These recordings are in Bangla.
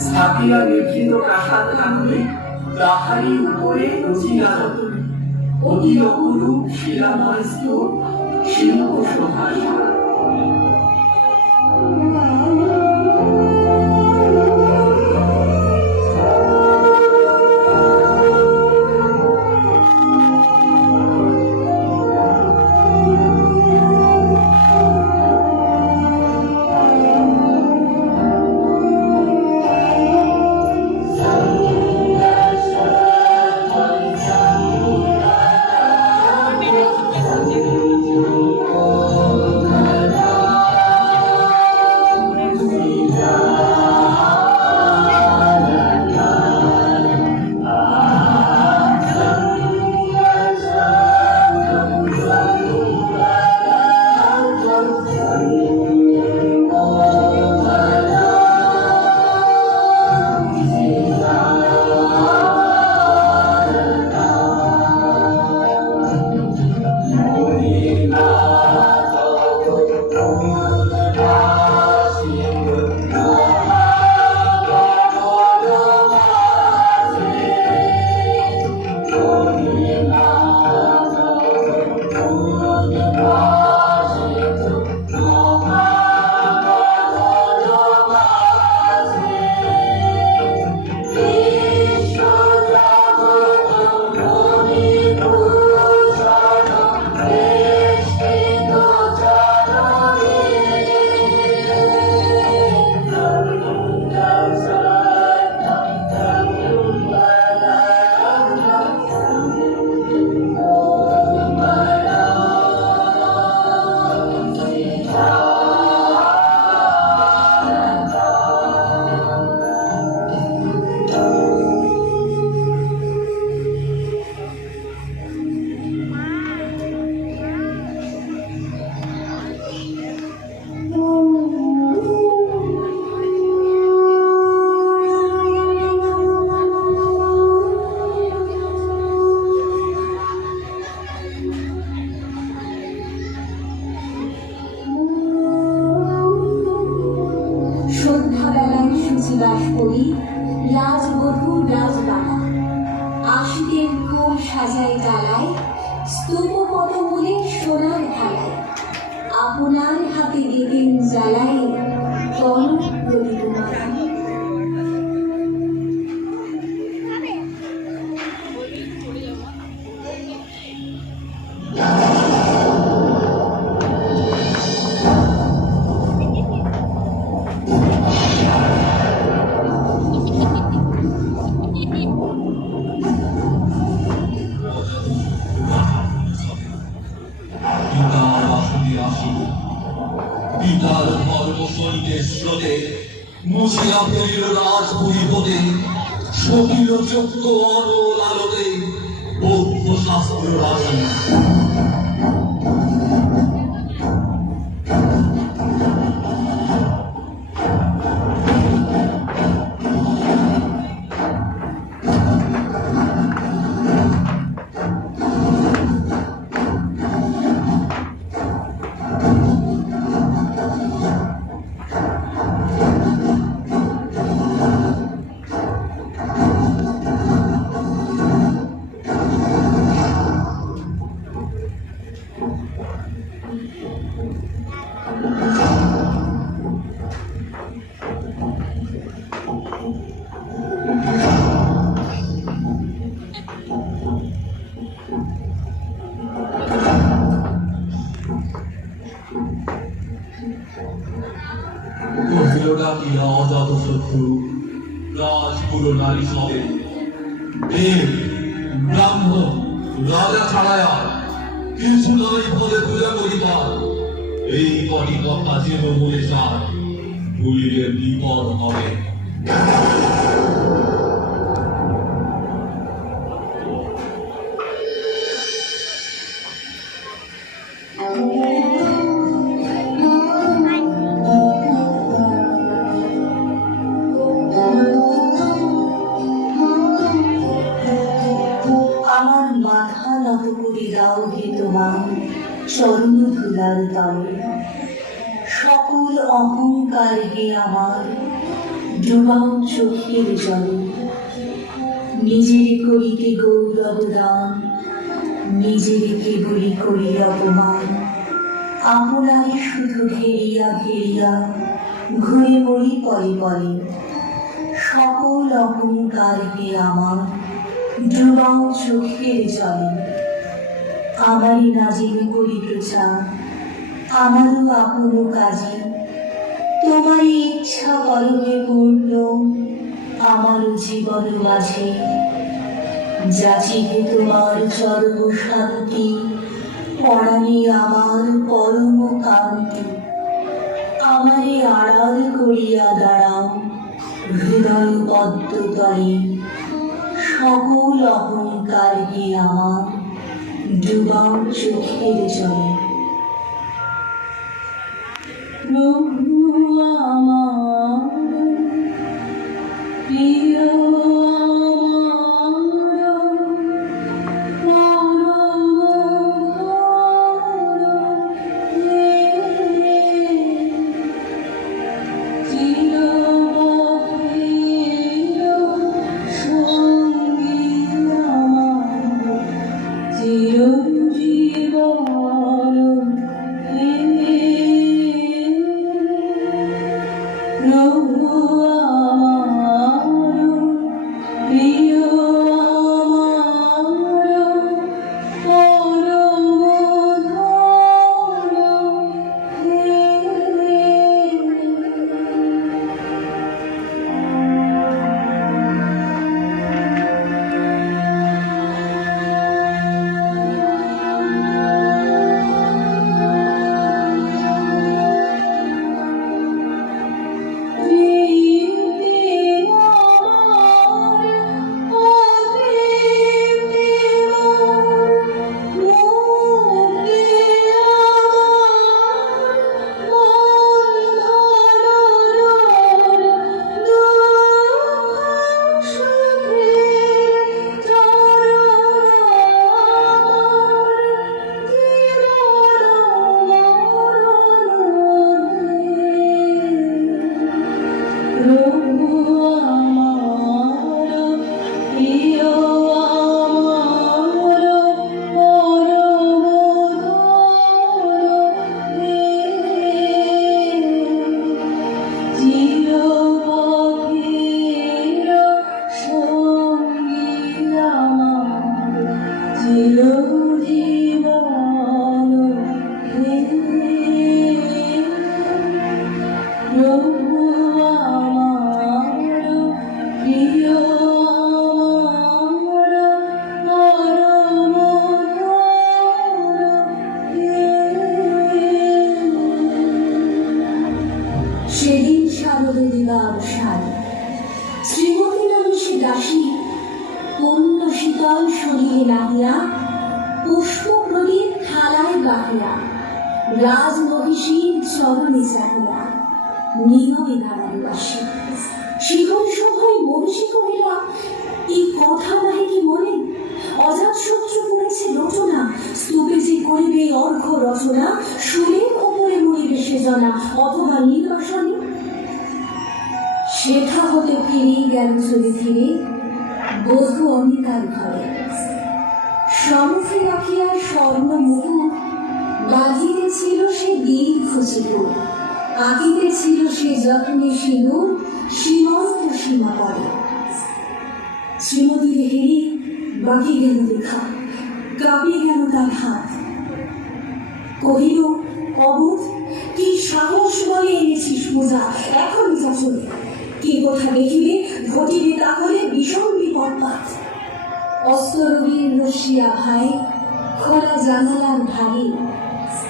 স্থাপিয়া নিভৃত প্রাসাদ কাননে তাহারই উপরে রচিলা যতনে অতি অপরূপ শিলাময় স্তূপ শিল্প শোভা। পিতার ধর্ম সৈন্যের স্রোতে মুছিয়া ফেলিল রাজপুরী পদে সকিল চক্র অনল আলোতে বৌদ্ধ শাস্ত্র রাজি। শত্রু রাজপুরো নারী সবে দেব ব্রাহ্মণ রাজা ছাড়ায়া কিছু নয় পদে পূজা করিবার এই কটি কথা যেন মনে যায় ভুলিলে বিপদ হবে। আমার মাথা নত করে দাও হে তোমার চরণ ধুলার তলে, সকল অহংকার হে আমার ডুবাও চোখের জলে। নিজের করিতে গৌরব দান, নিজের কেবলি করি অপমান, আপনার শুধু ঘেরিয়া ঘেরিয়া ঘুরে মরি পরে পরে। সকল অহংকার হে আমার ডুবাও চোখের জলে। আমারই নাজিম করি প্রচার, আমারও আপন কাজে, তোমারই ইচ্ছা কলমে পূর্ণ আমারও জীবন মাঝে। যাচিবে তোমার চরম শান্তি, পরাণে আমার পরম কান্তি। আমারে আড়াল করিয়া দাঁড়াও হৃদয় পদ্মতলে, সকল অহংকার হে আমার ডুবাও চোখের জলে। প্রভু আমার প্রিয় সেদিন শারদে দিবা অবসান, শ্রীমতী নামে সে দাসী পূর্ণ শীতল শরীরে নাহিয়া পুষ্প প্রদীপ থালায় গাহিয়া রাজ মহিষীর চরণে চাহিয়া নীরবে দাঁড়াবে বাসী। শিখন সভায় মহিষী কহিলা, এই কথা নাহি কি মনে? অজাত শত্রু করেছে রচনা, স্তূপে যে করিবে অর্ঘ রচনা, সুরের ওপরে মরিবে সে জনা, অথবা নিদর্শনে। সেথা হতে ফিরে গেল চলে ফিরে বধূ অমিতার ঘরে। সম্মুখে রাখিয়া স্বর্ণ মুকুট, বাঁধিতেছিল সে দীর্ঘ চিকুট, আঁকিতেছিল সে যত্নে সিঁদুর, সীমন্ত সীমা পরে। শ্রীমতীর হেরি বাকি গেল লেখা, কাঁপিয়ে গেল তার হাত। কহিল, অবুধ, কি সাহস বলে এনেছিস পূজা, এখনই যা চলে। কে কোথা দেখিলে ঘটিবে তাহলে ভীষণ বিপদপাত। অস্তরবীর রসিয়া ভাই খোলা জানালার ধারে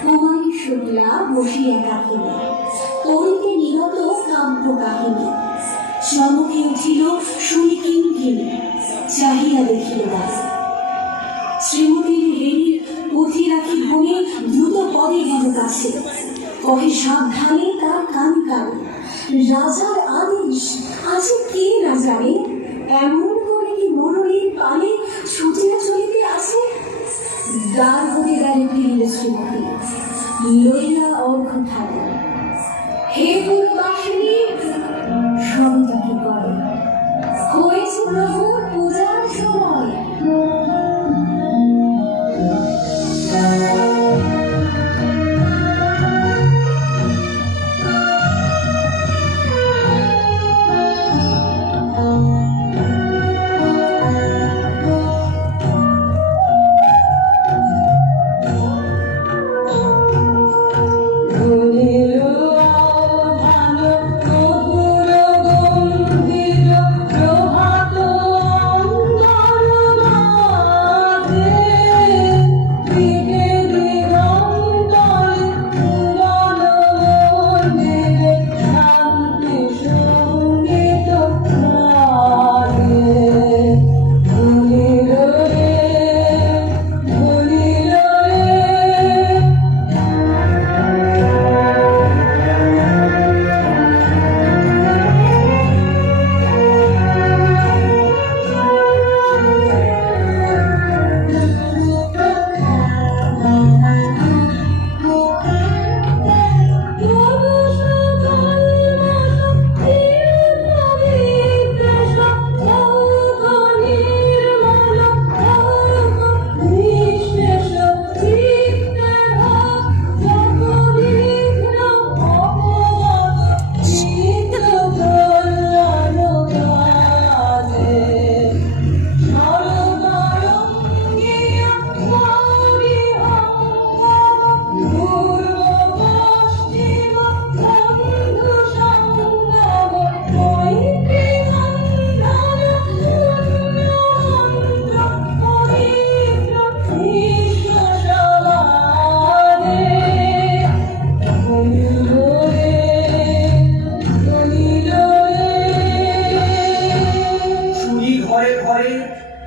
কুমারী শুক্লা বসিয়া রাখিল তরিতে নিহত কাব্য কাহিনী। চমকে উঠিল শুনি কিঙ্কিণী, চাহিয়া দেখিল দাস। শ্রীমতীর রেণীর পুঁথি রাখি ভূমি দ্রুত পদে গেল কাছে, কহে সাবধানে তার কান কানে। রাজার আদেশ আছে কে না জানে, এমন করে কি মুরলীর পানে ছুটিয়া চলিতে আছে। দ্বার হতে দ্বারে ফিরিল শ্রীমতী, লইয়া অর্ঘ থাকে। হে পুরবাসিনী সবটা কি করে, হয়েছে প্রভুর পূজার সময়।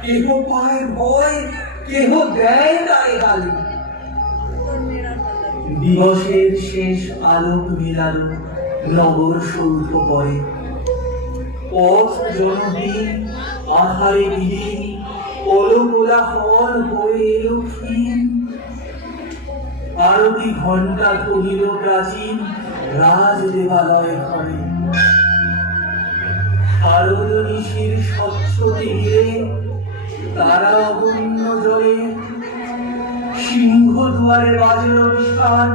কেহ পায় ভয়, কেহ দেয় তারে গালি। দিবসের শেষ আলোক মিলালো নগর সৌধ পরে, পথ জনহীন আধারে বিহীন কোলাহল হয়ে এলো ক্ষীণ। আরতি ঘণ্টা কহিল প্রাচীন রাজ দেবালয় ঘরে। শারদ নিশির স্বচ্ছ তীরে তারা অগণ্য জলে, সিংহ দুয়ারে বাজল বিষাণ,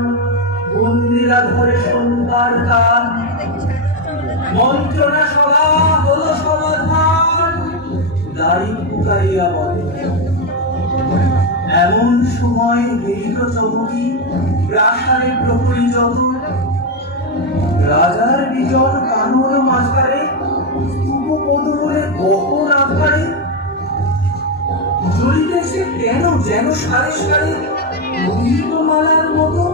বন্দিরা ধরে সন্ধ্যার তান। মন্ত্রণা সভা হলো সমাধান, দাড়ি পুকারিয়া বলে। এমন সময় গেল চমকি প্রাসারে প্রহরী যত, রাজার বিজন কানন মাঝারে স্তূপ পদমূলে গহন আধারে। জ্বলিতেছে কেন যেন সারে সারে মালার মতো।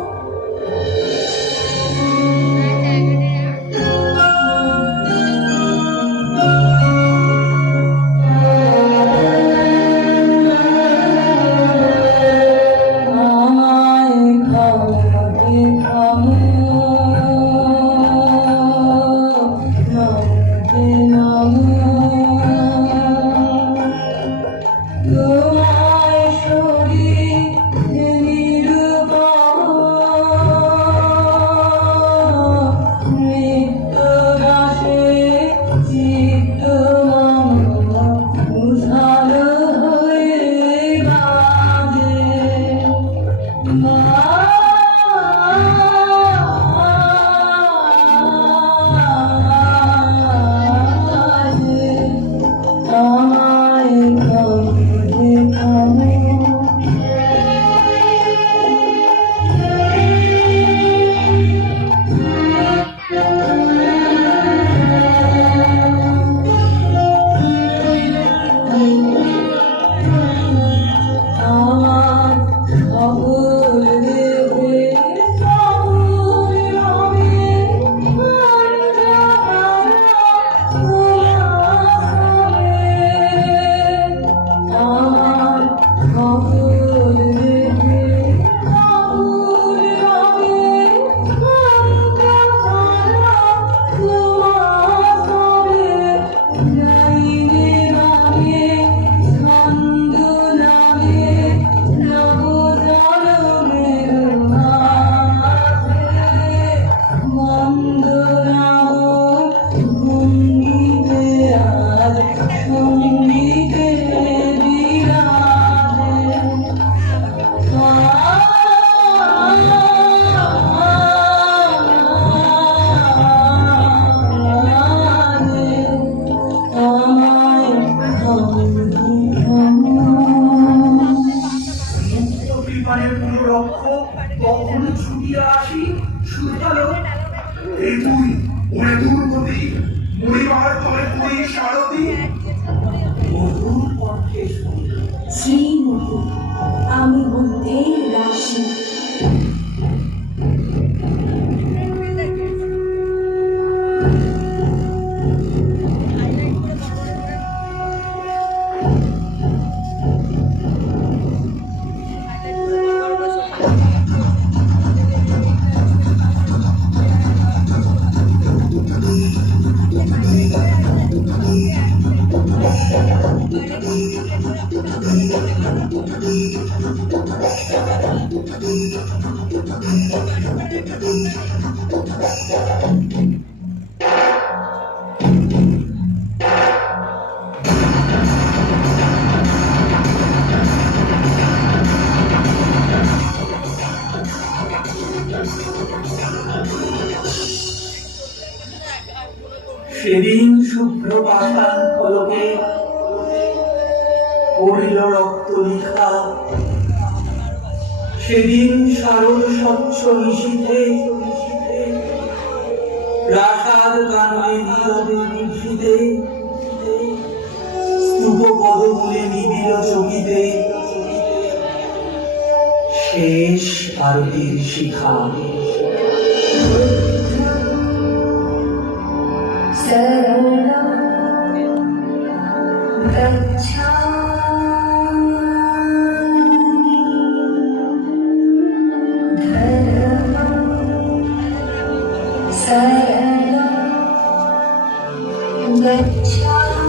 ওই সারথি মধুর কণ্ঠে শুনি। শ্রীমতী আমি বুদ্ধের দাসী। সেদিন শুভ্র পাষাণ ফলকে পড়িল রক্ত লিখা, সেদিন শারদ স্বচ্ছ নিশীথে প্রাসাদ কাননে নীরবে নিভৃতে, স্তূপ পদমূলে নিবিড় চকিতে শেষ আরতির শিখা। শরণং গচ্ছামি ধর্মং শরণং গচ্ছামি।